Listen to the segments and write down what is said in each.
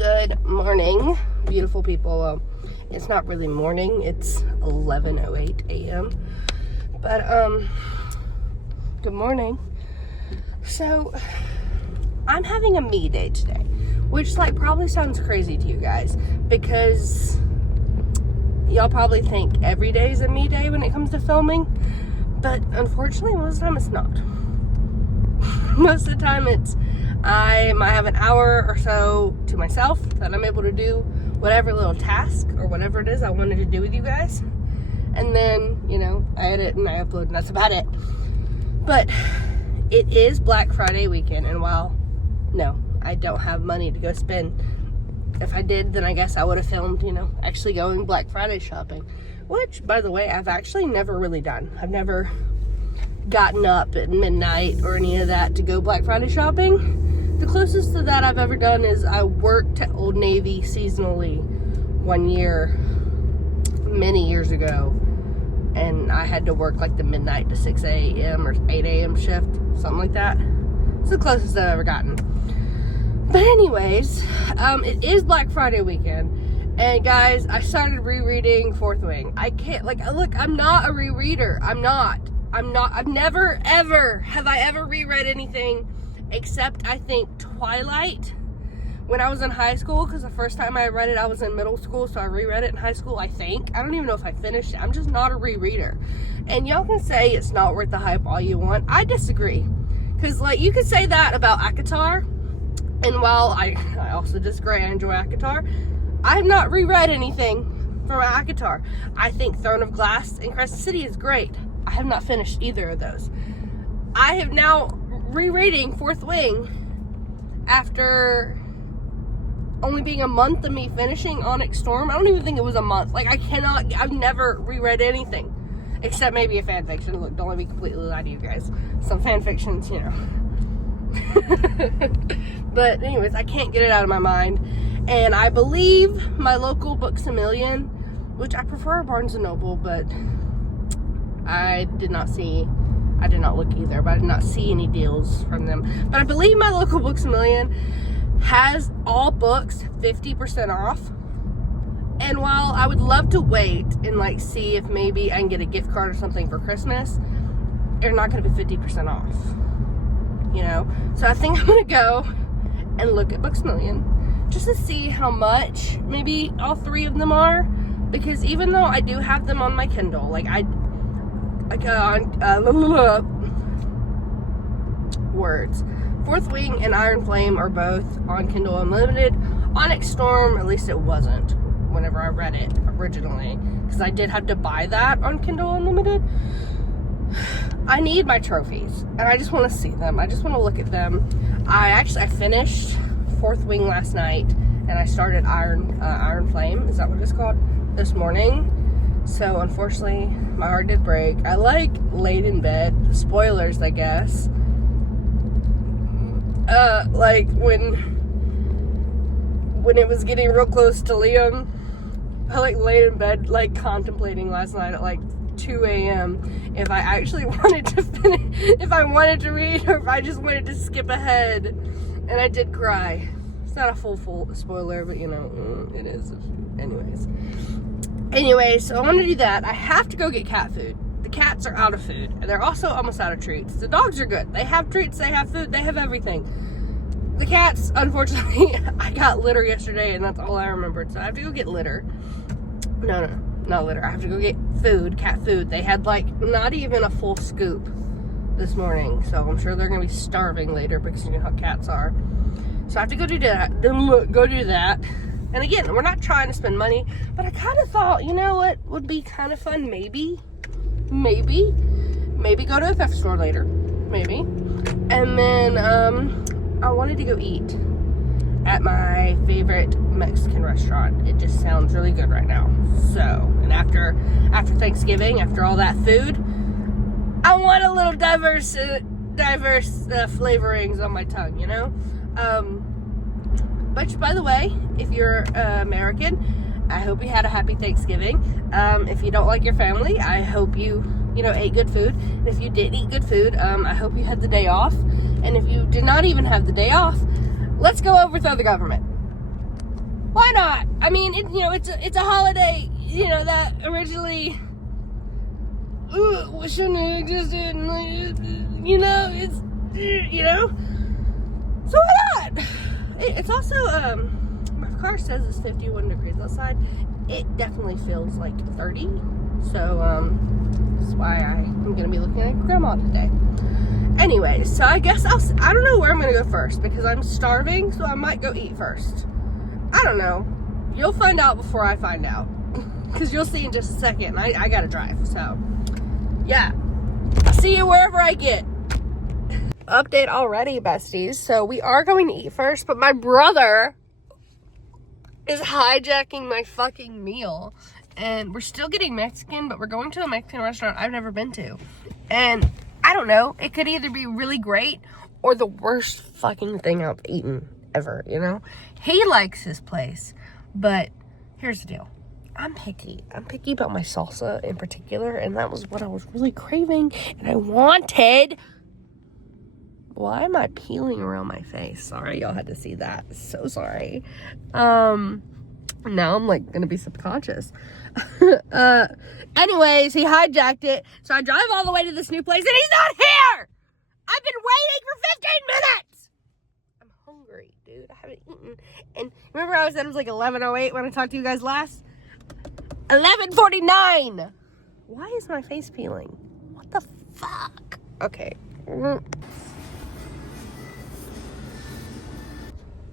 Good morning, beautiful people. Well, it's not really morning, it's 11:08 a.m. But good morning. So I'm having a me day today, which probably sounds crazy to you guys because y'all probably think every day is a me day when it comes to filming, but unfortunately most of the time it's not. Most of the time I might have an hour or so to myself that I'm able to do whatever little task or whatever it is I wanted to do with you guys. And then, I edit and I upload and that's about it. But it is Black Friday weekend, and while, no, I don't have money to go spend. If I did, then I guess I would have filmed, actually going Black Friday shopping. Which, by the way, I've actually never really done. I've never gotten up at midnight or any of that to go Black Friday shopping. The closest to that I've ever done is I worked at Old Navy seasonally one year, many years ago, and I had to work the midnight to 6 a.m. or 8 a.m. shift, something like that. It's the closest I've ever gotten. But anyways, it is Black Friday weekend, and guys, I started rereading Fourth Wing. I can't, look, I'm not a rereader. I've never, ever, have I ever reread anything except, I think, Twilight when I was in high school, because the first time I read it, I was in middle school, so I reread it in high school, I think. I don't even know if I finished it. I'm just not a rereader. And y'all can say it's not worth the hype all you want. I disagree. Because, you could say that about ACOTAR, and while I also disagree, I enjoy ACOTAR, I have not reread anything from ACOTAR. I think Throne of Glass and Crescent City is great. I have not finished either of those. I have now rereading Fourth Wing after only being a month of me finishing Onyx Storm. I don't even think it was a month. I've never reread anything except maybe a fan fiction. Look, don't let me completely lie to you guys. Some fan fictions, But anyways, I can't get it out of my mind. And I believe my local Books A Million, which I prefer Barnes & Noble, but I did not look either, but I did not see any deals from them. But I believe my local Books A Million has all books 50% off. And while I would love to wait and see if maybe I can get a gift card or something for Christmas, they're not going to be 50% off. So I think I'm going to go and look at Books A Million just to see how much maybe all three of them are. Because even though I do have them on my Kindle, words. Fourth Wing and Iron Flame are both on Kindle Unlimited. Onyx Storm, at least it wasn't whenever I read it originally, because I did have to buy that on Kindle Unlimited. I need my trophies, and I just want to see them. I just want to look at them. I finished Fourth Wing last night, and I started Iron Flame. Is that what it's called? This morning. So unfortunately, my heart did break. I laid in bed. Spoilers, I guess. When it was getting real close to Liam, I laid in bed contemplating last night at 2 a.m. if I actually wanted to finish, if I wanted to read, or if I just wanted to skip ahead. And I did cry. It's not a full spoiler, but it is. Anyways, so I want to do that. I have to go get cat food. The cats are out of food, and they're also almost out of treats. The dogs are good. They have treats, they have food, they have everything. The cats, unfortunately, I got litter yesterday, and that's all I remembered. So I have to go get litter. No, not litter. I have to go get food, cat food. They had not even a full scoop this morning, so I'm sure they're gonna be starving later because you know how cats are. So I have to go do that. And again, we're not trying to spend money, but I kind of thought, what would be kind of fun? Maybe go to a thrift store later. Maybe. And then, I wanted to go eat at my favorite Mexican restaurant. It just sounds really good right now. So, and after Thanksgiving, after all that food, I want a little diverse flavorings on my tongue, Which, by the way, if you're American, I hope you had a happy Thanksgiving. If you don't like your family, I hope you ate good food. And if you did eat good food, I hope you had the day off. And if you did not even have the day off, let's go overthrow the government. Why not? I mean, it's a holiday, that originally shouldn't have existed. It's, so why not? It's also, my car says it's 51 degrees outside. It definitely feels like 30. So, that's why I'm going to be looking like grandma today. Anyway, so I guess I don't know where I'm going to go first because I'm starving, so I might go eat first. I don't know. You'll find out before I find out. Because you'll see in just a second. I got to drive, so yeah. I'll see you wherever I get. Update already, besties. So we are going to eat first, but my brother is hijacking my fucking meal. And we're still getting Mexican, but we're going to a Mexican restaurant I've never been to. And I don't know. It could either be really great or the worst fucking thing I've eaten ever, He likes this place, but here's the deal. I'm picky. I'm picky about my salsa in particular, and that was what I was really craving, and I wanted. Why am I peeling around my face? Sorry, y'all had to see that. So sorry. Now I'm like gonna be subconscious. Anyways, he hijacked it, so I drive all the way to this new place, and he's not here. I've been waiting for 15 minutes. I'm hungry, dude. I haven't eaten. And remember I said it was like 11:08 when I talked to you guys last? 11:49. Why is my face peeling? What the fuck? Okay.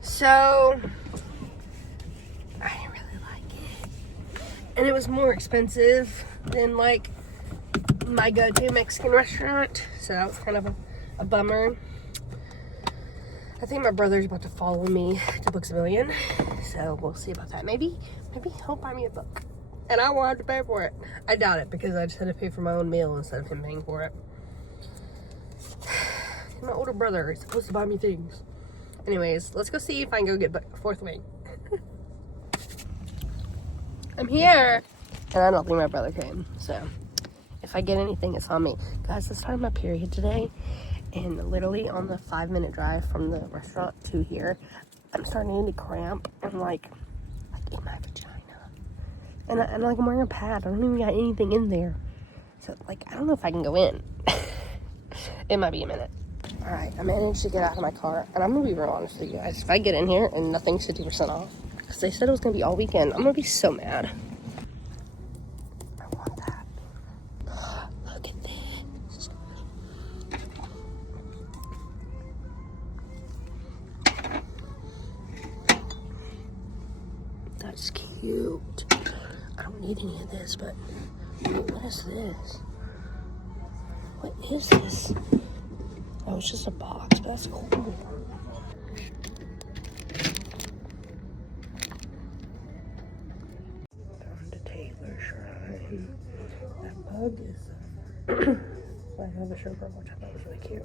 So, I didn't really like it. And it was more expensive than like my go-to Mexican restaurant. So that was kind of a bummer. I think my brother's about to follow me to Books A Million. So we'll see about that. Maybe he'll buy me a book. And I won't have to pay for it. I doubt it because I just had to pay for my own meal instead of him paying for it. My older brother is supposed to buy me things. Anyways, let's go see if I can go get Fourth Wing. I'm here. And I don't think my brother came. So if I get anything, it's on me. Guys, I started my period today. And literally on the 5-minute drive from the restaurant to here, I'm starting to cramp and like in my vagina. And I'm wearing a pad. I don't even got anything in there. So like, I don't know if I can go in. It might be a minute. All right, I managed to get out of my car. And I'm gonna be real honest with you guys. If I get in here and nothing's 50% off, because they said it was gonna be all weekend, I'm gonna be so mad. I want that. Look at this. That's cute. I don't need any of this, but what is this? What is this? Oh, it's just a box, but that's cool. Down to Taylor Shrine. That bug is I have a showgirl, which I thought was really cute.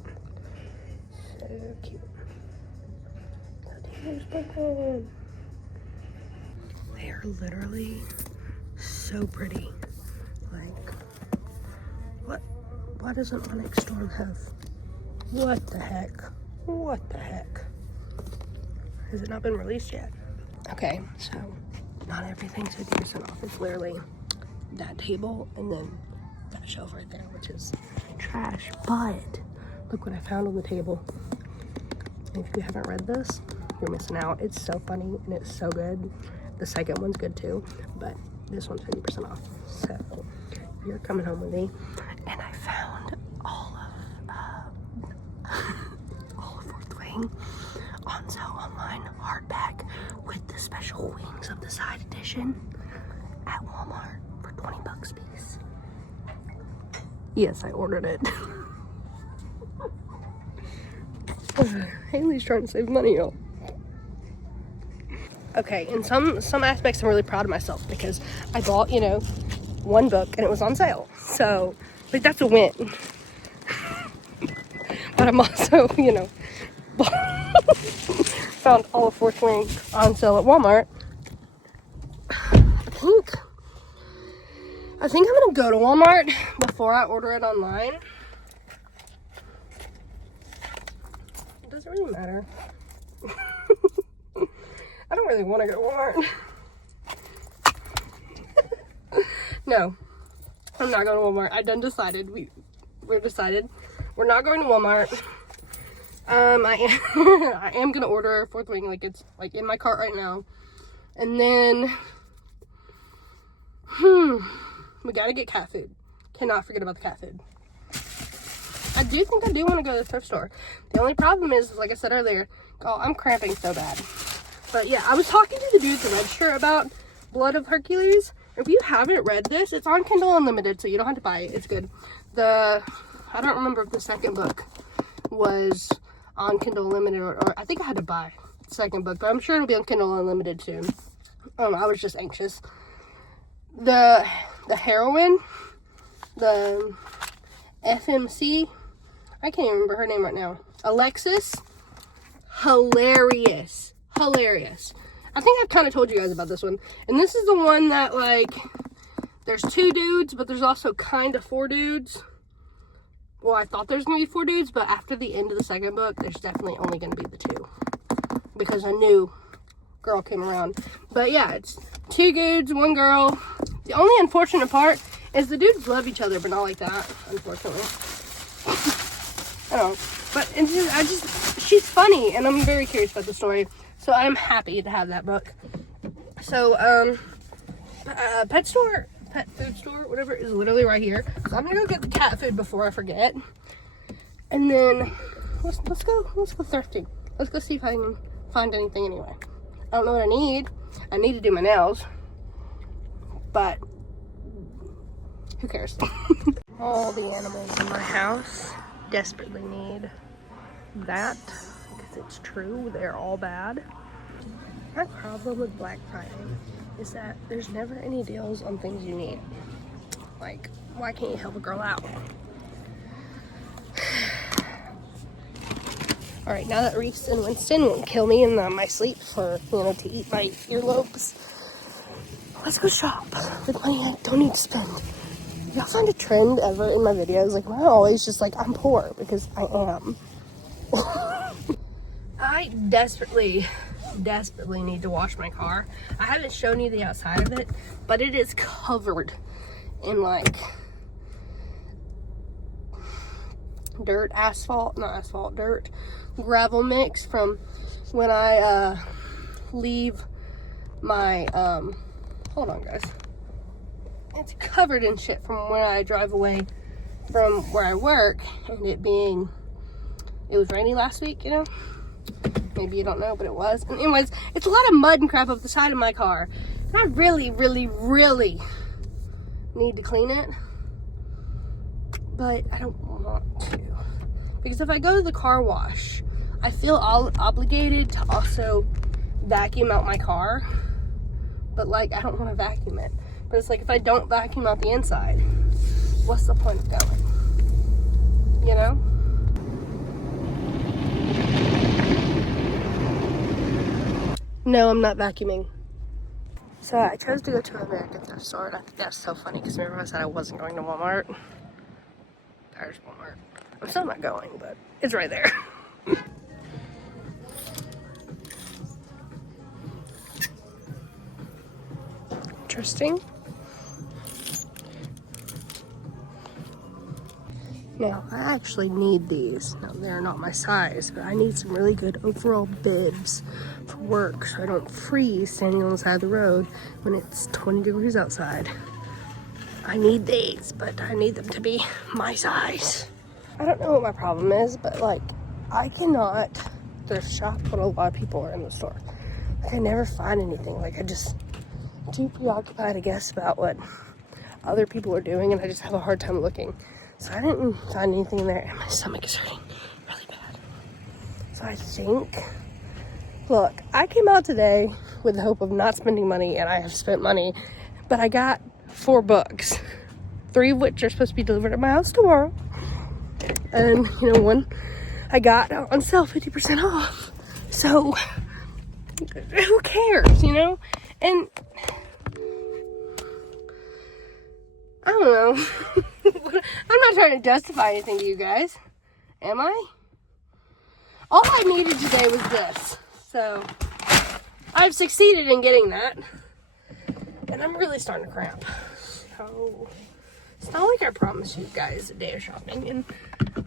So cute. The Taylor's Brooklyn. They are literally so pretty. Like, why doesn't Onyx Storm have? What the heck? What the heck? Has it not been released yet? Okay, so not everything's 50% off. It's literally that table and then that shelf right there, which is trash. But look what I found on the table. And if you haven't read this, you're missing out. It's so funny and it's so good. The second one's good too, but this one's 50% off. So you're coming home with me. And I found all of Fourth Wing on sale online, hardback with the special wings of the side edition at Walmart for 20 bucks a piece. Yes, I ordered it. Haley's trying to save money, y'all. Okay, in some aspects, I'm really proud of myself because I bought, one book and it was on sale. So, like, that's a win. But I'm also, found all of Fourth Wing on sale at Walmart. I think I'm gonna go to Walmart before I order it online. It doesn't really matter. I don't really want to go to Walmart. No, I'm not going to Walmart. I done decided. We're decided. We're not going to Walmart. I am gonna order Fourth Wing, like it's like in my cart right now. And then, we gotta get cat food. Cannot forget about the cat food. I do think I do want to go to the thrift store. The only problem is, like I said earlier, oh, I'm cramping so bad. But yeah, I was talking to the dude at the register about Blood of Hercules. If you haven't read this, it's on Kindle Unlimited, so you don't have to buy it. It's good. I don't remember if the second book was on Kindle Unlimited or I think I had to buy the second book, but I'm sure it'll be on Kindle Unlimited soon. I was just anxious. The heroine, the FMC, I can't even remember her name right now. Alexis, hilarious. I think I've kind of told you guys about this one. And this is the one that, like, there's 2 dudes, but there's also kind of 4 dudes. Well, I thought there's going to be 4 dudes, but after the end of the second book, there's definitely only going to be the 2. Because a new girl came around. But yeah, it's 2 dudes, 1 girl. The only unfortunate part is the dudes love each other, but not like that, unfortunately. I don't know. But she's funny, and I'm very curious about the story. So I'm happy to have that book. So, pet food store, whatever, is literally right here. So I'm gonna go get the cat food before I forget. And then let's go thrifting. Let's go see if I can find anything anyway. I don't know what I need. I need to do my nails. But who cares? All the animals in my house desperately need that. Because it's true, they're all bad. My problem with Black Friday is that there's never any deals on things you need. Like, why can't you help a girl out? Alright, now that Reese and Winston won't kill me in my sleep for, to eat my earlobes, let's go shop with money I don't need to spend. Y'all find a trend ever in my videos? Like, I'm always just like, I'm poor, because I am. I desperately need to wash my car. I haven't shown you the outside of it, but it is covered in like dirt, gravel mix from when I leave my hold on guys, it's covered in shit from when I drive away from where I work, and it was rainy last week, maybe you don't know, but it was. And anyways, it's a lot of mud and crap up the side of my car. And I really need to clean it. But I don't want to. Because if I go to the car wash, I feel obligated to also vacuum out my car. But like, I don't want to vacuum it. But it's like, if I don't vacuum out the inside, what's the point of going? No, I'm not vacuuming. So I chose to go to an American thrift store, and I think that's so funny because remember I said I wasn't going to Walmart? There's Walmart. I'm still not going, but it's right there. Interesting. Now, I actually need these. Now, they're not my size, but I need some really good overall bibs for work so I don't freeze standing on the side of the road when it's 20 degrees outside. I need these, but I need them to be my size. I don't know what my problem is, but like, I cannot thrift shop when a lot of people are in the store. Like, I never find anything. Like, I just too preoccupied, I guess, about what other people are doing, and I just have a hard time looking. So I didn't find anything in there, and my stomach is hurting really bad. So I think, look, I came out today with the hope of not spending money, and I have spent money, but I got 4 books, 3 of which are supposed to be delivered at my house tomorrow. And, one I got on sale 50% off. So, who cares, And I don't know. I'm not trying to justify anything to you guys. Am I? All I needed today was this. So, I've succeeded in getting that. And I'm really starting to cramp. So, it's not like I promised you guys a day of shopping. And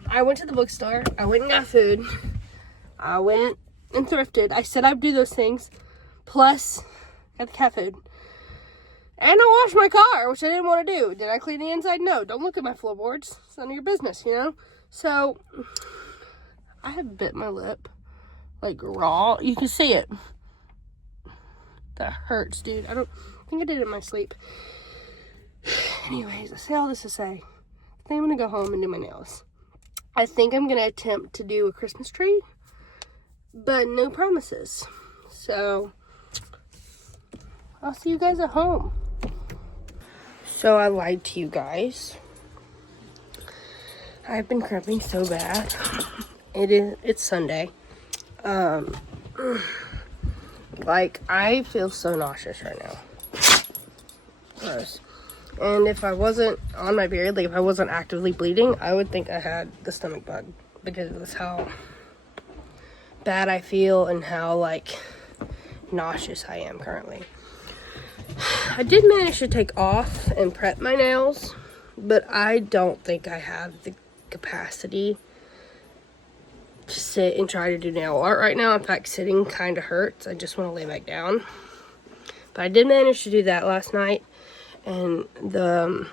I went to the bookstore. I went and got food. I went and thrifted. I said I'd do those things. Plus, got the cat food. And I washed my car, which I didn't want to do. Did I clean the inside? No. Don't look at my floorboards. It's none of your business, you know? So, I have bit my lip. Like, raw. You can see it. That hurts, dude. I think I did it in my sleep. Anyways, I say all this to say, I think I'm going to go home and do my nails. I think I'm going to attempt to do a Christmas tree, but no promises. So, I'll see you guys at home. So, I lied to you guys. I've been cramping so bad. It's Sunday. Like, I feel so nauseous right now. Gross. And if I wasn't on my period, like if I wasn't actively bleeding, I would think I had the stomach bug. Because of how bad I feel and how, like, nauseous I am currently. I did manage to take off and prep my nails, but I don't think I have the capacity to sit and try to do nail art right now. In fact, sitting kind of hurts. I just want to lay back down. But I did manage to do that last night. And the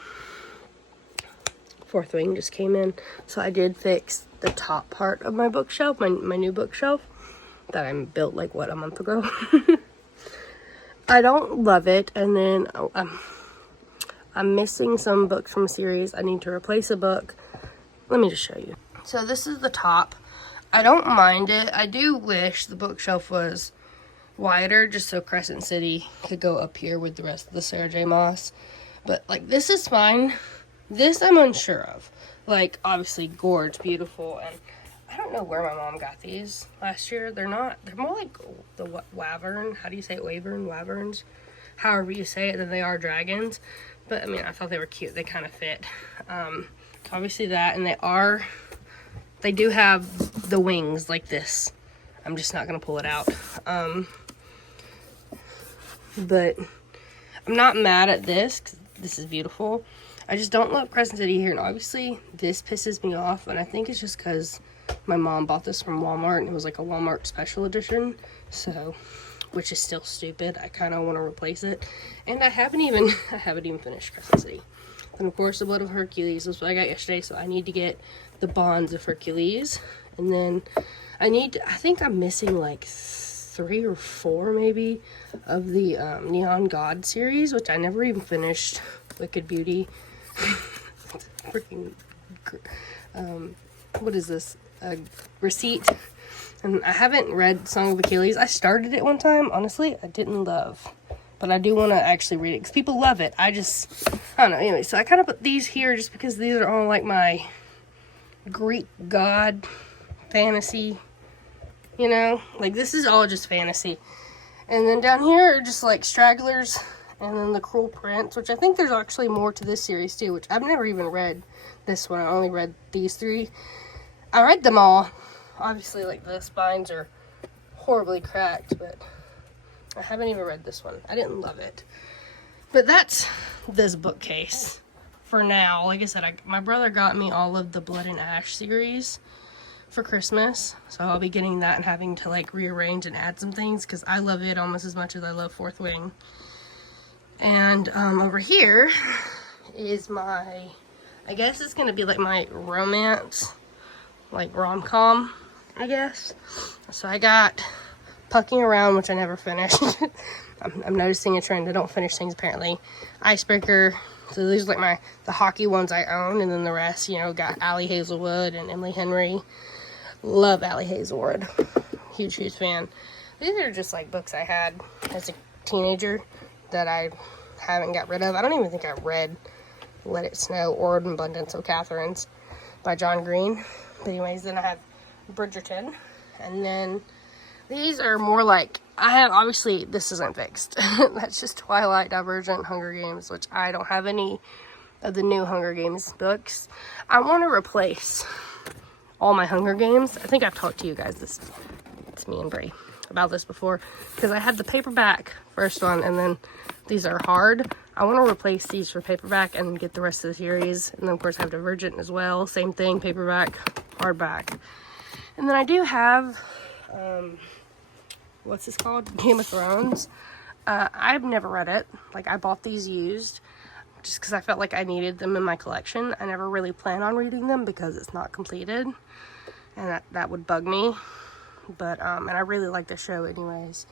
Fourth Wing just came in. So I did fix the top part of my bookshelf, my new bookshelf, that I built like, what, a month ago? I don't love it. And then I'm missing some books from a series. I need to replace a book. Let me just show you. So this is the top. I don't mind it. I do wish the bookshelf was wider, just so Crescent City could go up here with the rest of the Sarah J. Maas. But, like, this is fine. This I'm unsure of. Like, obviously, gorge, beautiful, and I don't know where my mom got these last year. They're more like the Wavern. How do you say it? Waverns? However you say it, than they are dragons. But, I mean, I thought they were cute. They kind of fit. Obviously that, and they do have the wings like this. I'm just not going to pull it out. But I'm not mad at this, because this is beautiful. I just don't love Crescent City here, and obviously this pisses me off, and I think it's just because my mom bought this from Walmart, and it was like a Walmart special edition, so, which is still stupid. I kind of want to replace it, and I haven't even finished Crescent City. And of course, the Blood of Hercules was what I got yesterday, so I need to get the Bonds of Hercules, and then I think I'm missing like 3 or 4 maybe of the Neon God series, which I never even finished. Wicked Beauty. Freaking, what is this? Receipt. And I haven't read Song of Achilles. I started it one time. Honestly, I didn't love. But I do want to actually read it because people love it. I don't know. Anyway, so I kind of put these here just because these are all like my Greek god fantasy, you know, like this is all just fantasy. And then down here are just like stragglers, and then the Cruel Prince, which I think there's actually more to this series too, which I've never even read this one. I only read these 3. I read them all. Obviously, like, the spines are horribly cracked, but I haven't even read this one. I didn't love it. But that's this bookcase for now. Like I said, my brother got me all of the Blood and Ash series for Christmas, so I'll be getting that and having to, like, rearrange and add some things, because I love it almost as much as I love Fourth Wing. And over here is my, I guess it's going to be like my romance, like rom-com, I guess. So I got Pucking Around, which I never finished. I'm noticing a trend. I don't finish things apparently. Icebreaker. So these are like the hockey ones I own, and then the rest, you know, got Allie Hazelwood and Emily Henry. Love Allie Hazelwood. Huge, huge fan. These are just like books I had as a teenager that I haven't got rid of. I don't even think I read Let It Snow or An Abundance of Catherines by John Green. But anyways, then I have Bridgerton. And then these are more like, I have, obviously, this isn't fixed. That's just Twilight, Divergent, Hunger Games, which I don't have any of the new Hunger Games books. I want to replace all my Hunger Games. I think I've talked to you guys, it's me and Bray, about this before, because I had the paperback first one, and then these are hard. I want to replace these for paperback and get the rest of the series. And then, of course, I have Divergent as well. Same thing, paperback, hardback. And then I do have, what's this called? Game of Thrones. I've never read it. Like, I bought these used just because I felt like I needed them in my collection. I never really plan on reading them because it's not completed. And that would bug me. But, and I really like the show anyways.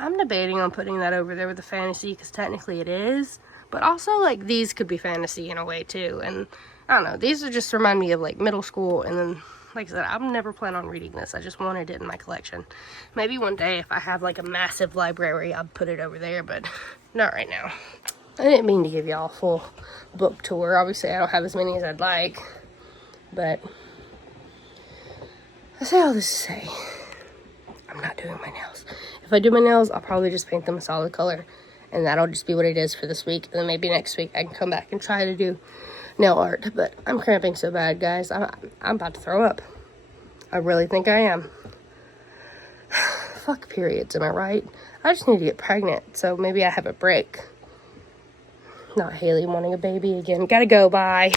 I'm debating on putting that over there with the fantasy because technically it is. But also, like, these could be fantasy in a way too. And, I don't know, these would just remind me of, like, middle school. And then, like I said, I'm never planning on reading this. I just wanted it in my collection. Maybe one day if I have, like, a massive library, I'll put it over there. But not right now. I didn't mean to give y'all a full book tour. Obviously, I don't have as many as I'd like. But I say all this to say, I'm not doing my nails. If I do my nails, I'll probably just paint them a solid color. And that'll just be what it is for this week. And then maybe next week I can come back and try to do nail art. But I'm cramping so bad, guys. I'm about to throw up. I really think I am. Fuck periods, am I right? I just need to get pregnant. So maybe I have a break. Not Haley wanting a baby again. Gotta go, bye.